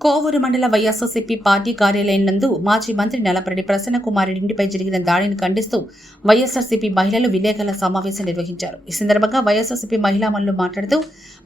కోవూరు మండల వైఎస్ఆర్సీపీ పార్టీ కార్యాలయం నందు మాజీ మంత్రి నలపరెడ్డి ప్రసన్నకుమారి ఇంటిపై జరిగిన దాడిని ఖండిస్తూ వైఎస్ఆర్సీపీ మహిళలు విలేకరుల సమావేశం నిర్వహించారు. ఈ సందర్భంగా వైఎస్ఆర్సీపీ మహిళా మనులు మాట్లాడుతూ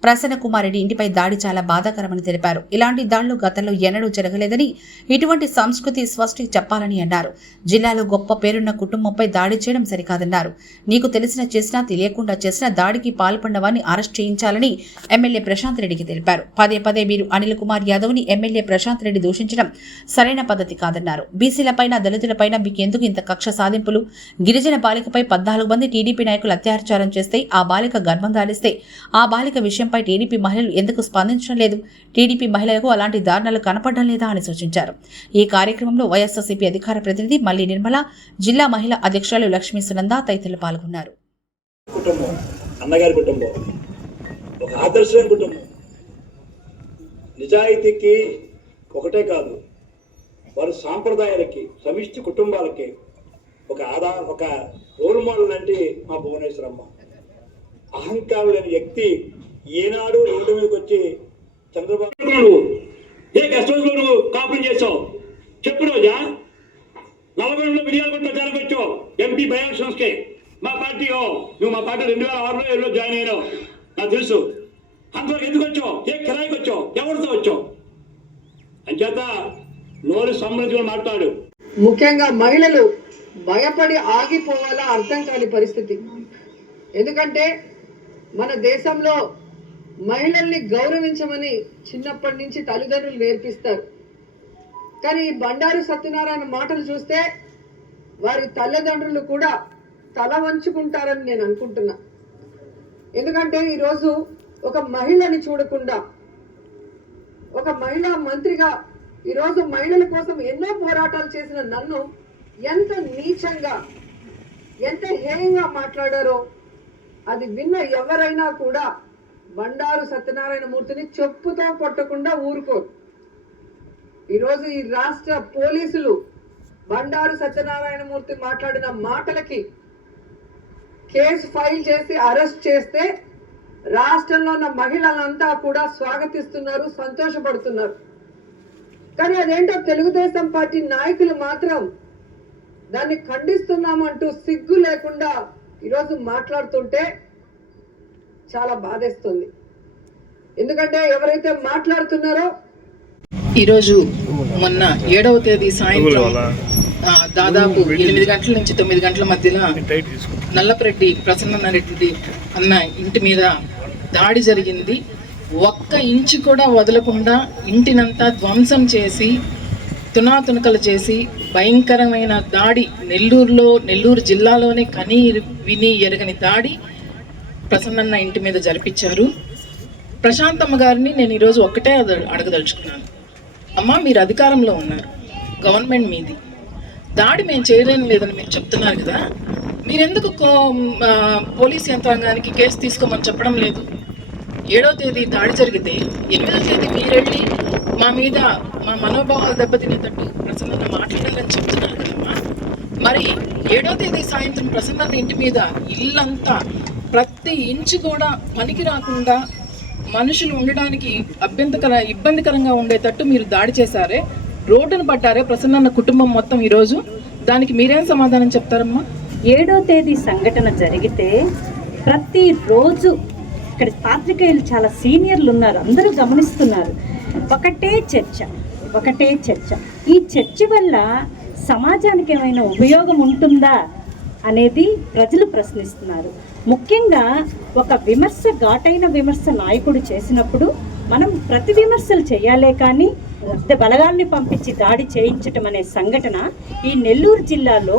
ప్రసన్నకుమారెడ్డి ఇంటిపై దాడి చాలా బాధాకరమని తెలిపారు. ఇలాంటి దాడులు గతంలో ఎన్నడూ జరగలేదని ఇటువంటి సంస్కృతి స్పష్టి చెప్పాలని అన్నారు. జిల్లాలో గొప్ప పేరున్న కుటుంబంపై దాడి చేయడం సరికాదన్నారు. నీకు తెలిసిన చేసినా తెలియకుండా చేసిన దాడికి పాల్పడిన అరెస్ట్ చేయించాలని ఎమ్మెల్యే ప్రశాంత్ రెడ్డికి తెలిపారు. పదే పదే మీరు అనిల్ కుమార్ యాదవ్ని ఎమ్మెల్యే ప్రశాంత్ రెడ్డి దూషించడం సరైన పద్ధతి కాదన్నారు. బీసీలపైన దళితులపైన మీకెందుకు ఇంత కక్ష సాధింపులు? గిరిజన బాలికపై పద్నాలుగు మంది టీడీపీ నాయకులు అత్యాచారం చేస్తే ఆ బాలిక గర్భం దాలిస్తే ఆ బాలిక విషయంపై టీడీపీ మహిళలు ఎందుకు స్పందించడం లేదు? టీడీపీ మహిళలకు అలాంటి దారుణాలు కనపడడం లేదా అని సూచించారు. ఈ కార్యక్రమంలో వైఎస్ఆర్సీపీ అధికార ప్రతినిధి మల్లి నిర్మల జిల్లా మహిళా అధ్యక్షురాలు లక్ష్మీ సునంద తదితరులు పాల్గొన్నారు. కుటుంబం అన్నగారి కుటుంబం ఒక ఆదర్శమైన కుటుంబం. నిజాయితీకి ఒకటే కాదు వారి సాంప్రదాయాలకి సమిష్టి కుటుంబాలకి ఒక ఆదా ఒక రోల్ మోడల్ లాంటి మా భువనేశ్వరమ్మ. అహంకారం లేని వ్యక్తి ఏనాడు రోడ్డు మీదకి వచ్చి చంద్రబాబు నువ్వు ఏ గెస్ట్ నువ్వు కాపురం చేసావు చెప్పు రోజా. నల్గొండలో రెండు మిలియన్ కోట్ల జరగచ్చు ఎంపీ బై ఎలక్షన్స్కి మా పార్టీ ఓ నువ్వు మా పార్టీ రెండు వేల ఆరులో ఏడులో జాయిన్ అయినావు. నాకు తెలుసు. అంతవరకు ఎందుకు వచ్చావు? ఏ కిరాయికి వచ్చావు? ఎవరితో వచ్చావు? అంచేత నోరు సంబంధించి మాట్లాడు. ముఖ్యంగా మహిళలు భయపడి ఆగిపోవాలా అర్థం కాని పరిస్థితి. ఎందుకంటే మన దేశంలో మహిళల్ని గౌరవించమని చిన్నప్పటి నుంచి తల్లిదండ్రులు నేర్పిస్తారు. కానీ ఈ బండారు సత్యనారాయణ మాటలు చూస్తే వారి తల్లిదండ్రులు కూడా తల వంచుకుంటారని నేను అనుకుంటున్నా. ఎందుకంటే ఈరోజు ఒక మహిళని చూడకుండా ఒక మహిళా మంత్రిగా ఈరోజు మహిళల కోసం ఎన్నో పోరాటాలు చేసిన నన్ను ఎంత నీచంగా ఎంత హేయంగా మాట్లాడారో అది విన్న ఎవరైనా కూడా బండారు సత్యనారాయణ మూర్తిని చెప్పుతో కొట్టకుండా ఊరుకోరు. ఈరోజు ఈ రాష్ట్ర పోలీసులు బండారు సత్యనారాయణ మూర్తి మాట్లాడిన మాటలకి కేసు ఫైల్ చేసి అరెస్ట్ చేస్తే రాష్ట్రంలో ఉన్న మహిళలంతా కూడా స్వాగతిస్తున్నారు సంతోషపడుతున్నారు. కానీ అదేంటో తెలుగుదేశం పార్టీ నాయకులు మాత్రం దాన్ని ఖండిస్తున్నామంటూ సిగ్గు లేకుండా ఈరోజు మాట్లాడుతుంటే చాలా బాధేస్తుంది. ఎందుకంటే ఎవరైతే మాట్లాడుతున్నారో ఈరోజు మొన్న ఏడవ తేదీ సాయంత్రం దాదాపు ఎనిమిది గంటల నుంచి తొమ్మిది గంటల మధ్యలో నల్లపరెడ్డి ప్రసన్నరెడ్డి అన్న ఇంటి మీద దాడి జరిగింది. ఒక్క ఇంచు కూడా వదలకుండా ఇంటినంతా ధ్వంసం చేసి తునాతునకలు చేసి భయంకరమైన దాడి నెల్లూరులో నెల్లూరు జిల్లాలోనే కని విని ఎరగని దాడి ప్రసన్నన్న ఇంటి మీద జరిపించారు. ప్రశాంతమ్మ గారిని నేను ఈరోజు ఒక్కటే అడ- అడగదలుచుకున్నాను. అమ్మా మీరు అధికారంలో ఉన్నారు. గవర్నమెంట్ మీది. దాడి మేము చేయలేని లేదని మీరు చెప్తున్నారు కదా. మీరెందుకు కో- పోలీస్ యంత్రాంగానికి కేసు తీసుకోమని చెప్పడం లేదు? ఏడో తేదీ దాడి జరిగితే ఎనిమిదో తేదీ మీరెళ్ళి మా మీద మా మనోభావాలు దెబ్బతినేటట్టు ప్రసన్న మాట్లాడాలని చెప్తున్నారు కదమ్మా. మరి ఏడో తేదీ సాయంత్రం ప్రసన్న ఇంటి మీద ఇల్లంతా ప్రతి ఇంచు కూడా పనికి రాకుండా మనుషులు ఉండడానికి అభ్యంతకర ఇబ్బందికరంగా ఉండేటట్టు మీరు దాడి చేశారే రోడ్డును పట్టారే ప్రసన్న కుటుంబం మొత్తం ఈరోజు. దానికి మీరేం సమాధానం చెప్తారమ్మా? ఏడో తేదీ సంఘటన జరిగితే ప్రతిరోజు ఇక్కడ పాత్రికేయులు చాలా సీనియర్లు ఉన్నారు అందరూ గమనిస్తున్నారు. ఒకటే చర్చ ఒకటే చర్చ. ఈ చర్చ వల్ల సమాజానికి ఏమైనా ఉపయోగం ఉంటుందా? అనేది ప్రజలు ప్రశ్నిస్తున్నారు. ముఖ్యంగా ఒక విమర్శ ఘాటైన విమర్శ నాయకుడు చేసినప్పుడు మనం ప్రతి విమర్శలు చేయాలే కానీ పెద్ద బలగాల్ని పంపించి దాడి చేయించటం అనే సంఘటన ఈ నెల్లూరు జిల్లాలో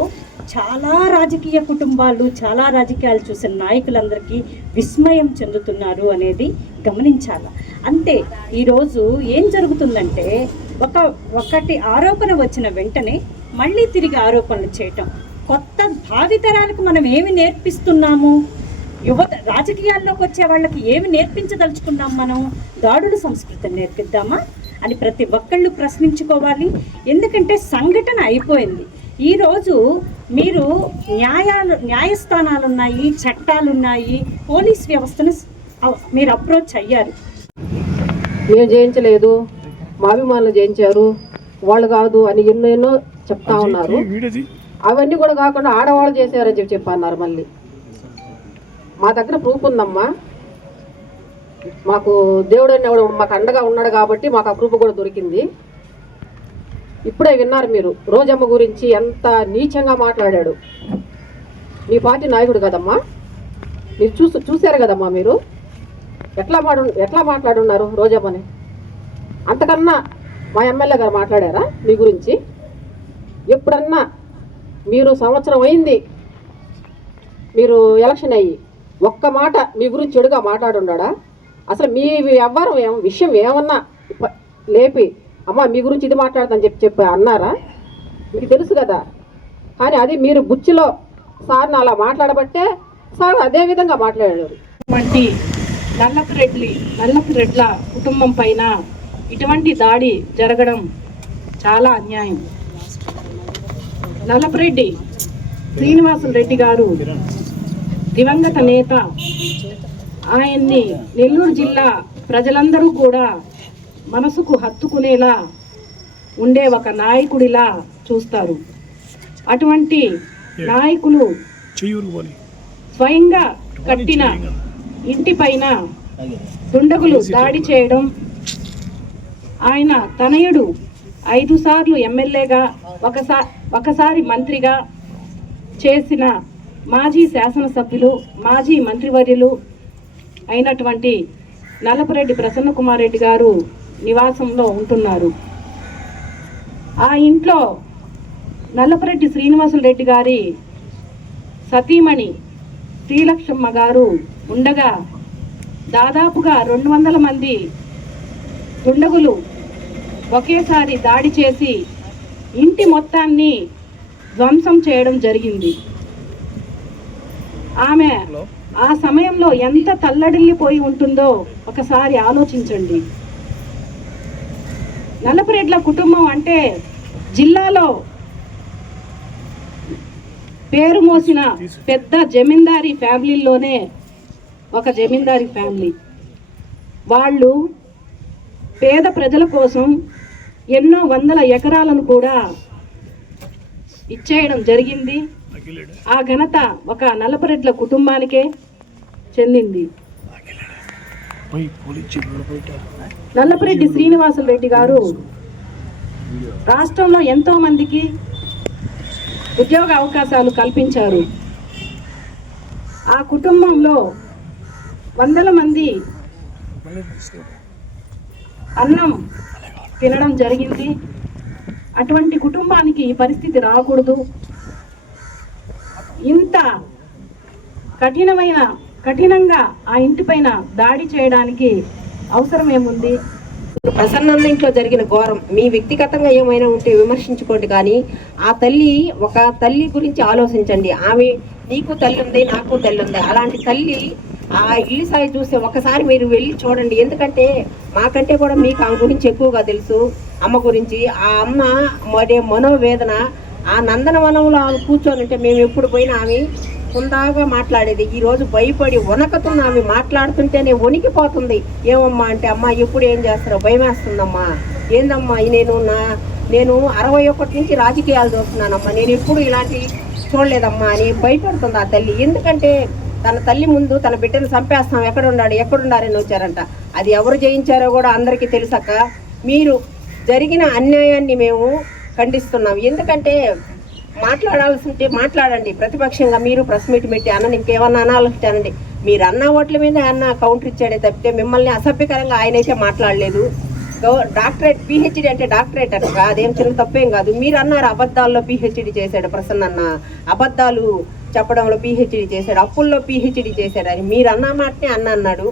చాలా రాజకీయ కుటుంబాలు చాలా రాజకీయాలు చూసిన నాయకులందరికీ విస్మయం చెందుతున్నారు అనేది గమనించాలి. అంతే ఈరోజు ఏం జరుగుతుందంటే ఒక ఒకటి ఆరోపణ వచ్చిన వెంటనే మళ్ళీ తిరిగి ఆరోపణలు చేయటం. కొత్త భావితరాలకు మనం ఏమి నేర్పిస్తున్నాము? యువత రాజకీయాల్లోకి వచ్చే వాళ్ళకి ఏమి నేర్పించదలుచుకున్నాం మనం? దాడుల సంస్కృతిని నేర్పిద్దామా? అని ప్రతి ఒక్కళ్ళు ప్రశ్నించుకోవాలి. ఎందుకంటే సంఘటన అయిపోయింది. ఈరోజు మీరు న్యాయాలు న్యాయస్థానాలు ఉన్నాయి చట్టాలు ఉన్నాయి పోలీస్ వ్యవస్థను మీరు అప్రోచ్ అయ్యారు. మేము చేయించలేదు మా అభిమానులు చేయించారు వాళ్ళు కాదు అని ఎన్నో ఎన్నో చెప్తా ఉన్నారు. అవన్నీ కూడా కాకుండా ఆడవాళ్ళు చేశారని చెప్పి చెప్పన్నారు మళ్ళీ. మా దగ్గర ప్రూఫ్ ఉందమ్మా. మాకు దేవుడు అనేవాడు మాకు అండగా ఉన్నాడు కాబట్టి మాకు ఆ ప్రూఫ్ కూడా దొరికింది. ఇప్పుడే విన్నారు మీరు రోజమ్మ గురించి ఎంత నీచంగా మాట్లాడాడు. మీ పార్టీ నాయకుడు కదమ్మా. మీరు చూసు చూశారు కదమ్మా మీరు? ఎట్లా మాడు ఎట్లా మాట్లాడున్నారు రోజమ్మని? అంతకన్నా మా ఎమ్మెల్యే గారు మాట్లాడారా మీ గురించి? ఎప్పుడన్నా మీరు సంవత్సరం అయింది. మీరు ఎలక్షన్ అయ్యి ఒక్క మాట మీ గురించి చెడుగా మాట్లాడున్నాడా అసలు మీ వ్యవహారం ఏం విషయం ఏమన్నా లేపి అమ్మ మీ గురించి ఇది మాట్లాడదని చెప్పి చెప్పి అన్నారా? మీకు తెలుసు కదా. కానీ అది మీరు బుచ్చిలో సార్ని అలా మాట్లాడబట్టే సార్ అదే విధంగా మాట్లాడారు. వంటి నల్లపు రెడ్లి నల్లపు రెడ్ల కుటుంబం పైన ఇటువంటి దాడి జరగడం చాలా అన్యాయం. నలపరెడ్డి శ్రీనివాసులు రెడ్డి గారు దివంగత నేత. ఆయన్ని నెల్లూరు జిల్లా ప్రజలందరూ కూడా మనసుకు హత్తుకునేలా ఉండే ఒక నాయకుడిలా చూస్తారు. అటువంటి నాయకులు స్వయంగా కట్టిన ఇంటి పైన దుండగులు దాడి చేయడం ఆయన తనయుడు ఐదు సార్లు ఎమ్మెల్యేగా ఒకసారి ఒకసారి మంత్రిగా చేసిన మాజీ శాసనసభ్యులు మాజీ మంత్రివర్యులు అయినటువంటి నలపరెడ్డి ప్రసన్న కుమార్ రెడ్డి గారు నివాసంలో ఉంటున్నారు. ఆ ఇంట్లో నల్లపరెడ్డి శ్రీనివాసులు రెడ్డి గారి సతీమణి శ్రీలక్ష్మమ్మ గారు ఉండగా దాదాపుగా రెండు వందల మంది దుండగులు ఒకేసారి దాడి చేసి ఇంటి మొత్తాన్ని ధ్వంసం చేయడం జరిగింది. ఆమె ఆ సమయంలో ఎంత తల్లడిల్లిపోయి ఉంటుందో ఒకసారి ఆలోచించండి. నల్లపురెడ్ల కుటుంబం అంటే జిల్లాలో పేరు మోసిన పెద్ద జమీందారీ ఫ్యామిలీలోనే ఒక జమీందారీ ఫ్యామిలీ. వాళ్ళు పేద ప్రజల కోసం ఎన్నో వందల ఎకరాలను కూడా ఇచ్చేయడం జరిగింది. ఆ ఘనత ఒక నలపరెడ్ల కుటుంబానికే చెందింది. నల్లపరెడ్డి శ్రీనివాసులు రెడ్డి గారు రాష్ట్రంలో ఎంతో మందికి ఉద్యోగ అవకాశాలు కల్పించారు. ఆ కుటుంబంలో వందల మంది అన్నం తినడం జరిగింది. అటువంటి కుటుంబానికి ఈ పరిస్థితి రాకూడదు. ఇంత కఠినమైన కఠినంగా ఆ ఇంటిపైన దాడి చేయడానికి అవసరం ఏముంది ప్రసన్నన్న ఇంట్లో జరిగిన ఘోరం. మీ వ్యక్తిగతంగా ఏమైనా ఉంటే విమర్శించుకోండి కానీ ఆ తల్లి ఒక తల్లి గురించి ఆలోచించండి. ఆమె నీకు తల్లి ఉంది నాకు తల్లి ఉంది. అలాంటి తల్లి ఆ ఇల్లు సాయి చూస్తే ఒకసారి మీరు వెళ్ళి చూడండి. ఎందుకంటే మాకంటే కూడా మీకు ఆమె గురించి ఎక్కువగా తెలుసు. అమ్మ గురించి. ఆ అమ్మ మరి మనోవేదన ఆ నందనవనంలో ఆమె కూర్చొని ఉంటే మేము ఎప్పుడు పోయినా ఆమె కుందాగా మాట్లాడేది. ఈరోజు భయపడి వనకతున్న ఆమె మాట్లాడుతుంటేనే వణికిపోతుంది. ఏమమ్మా అంటే అమ్మా ఎప్పుడు ఏం చేస్తారో భయం వేస్తుందమ్మా ఏందమ్మా నేను నా నేను అరవై ఒకటి నుంచి రాజకీయాలు చూస్తున్నానమ్మా. నేను ఎప్పుడు ఇలాంటి చూడలేదమ్మా అని భయపడుతుంది ఆ తల్లి. ఎందుకంటే తన తల్లి ముందు తన బిడ్డను చంపేస్తాం. ఎక్కడున్నాడు? ఎక్కడున్నారని వచ్చారంట. అది ఎవరు జయించారో కూడా అందరికీ తెలుసక మీరు జరిగిన అన్యాయాన్ని మేము ఖండిస్తున్నాం. ఎందుకంటే మాట్లాడాల్సి ఉంటే మాట్లాడండి. ప్రతిపక్షంగా మీరు ప్రెస్ మీట్ పెట్టి అన్న ఇంకేమన్నా అనాలంటే మీరు అన్న ఓట్ల మీద అన్న కౌంటర్ ఇచ్చాడే తప్పితే మిమ్మల్ని అసభ్యకరంగా ఆయన అయితే మాట్లాడలేదు. డాక్టరేట్ పిహెచ్డి అంటే డాక్టరేట్ అట అదేం చిన్న తప్పేం కాదు. మీరు అన్నారు అబద్ధాల్లో పిహెచ్డి చేశాడు ప్రసన్న అన్న. అబద్ధాలు చెప్పడంలో పిహెచ్డి చేశాడు అప్పుల్లో పిహెచ్డి చేశాడు అని మీరు అన్న మాటనే అన్న అన్నాడు.